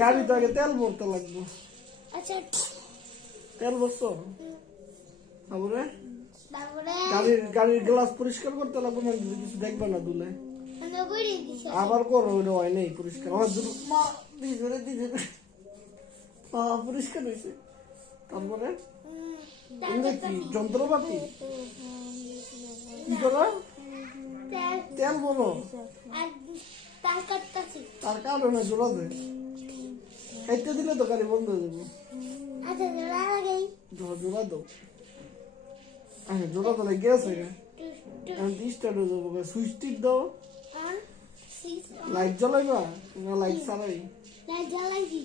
গাড়ি তো আগে তেল ভরতে লাগবে। আচ্ছা তেল ভরছো? তারপরে তারপরে গাড়ির গ্লাস পরিষ্কার করতে লাগবে না, কিছু দেখবে না দুলে। আমি বইরে দিছি। আবার করো, ওইটা হয় নাই পরিষ্কার। আমার দুটো মা দিছে পরিষ্কার হয়েছে। তারপরে এগুলো কি যন্ত্রপাতি? কি করো? তেল বলো। আর তার কাটতাছি। তার কারণে জোড়া দেয়, খাইতে দিলে তো গাড়ি বন্ধ হয়ে যাবে। আচ্ছা জোড়া লাগাই। জোড়া দাও। আচ্ছা জোড়া দিলে গেছে আমি স্টার্ট হয়ে যাবো। সুইচ টিপ দাও। অন সিক্স লাইট জ্বালাইবা না লাইট চালাই? লাইট জ্বালাইছি।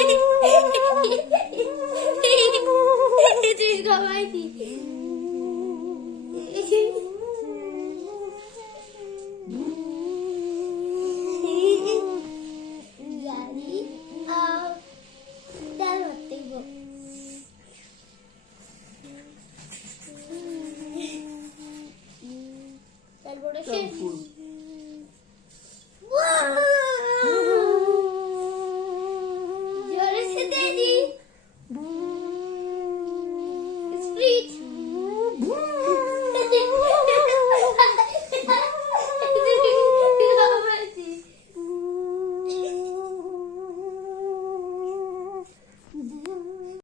Hehehehe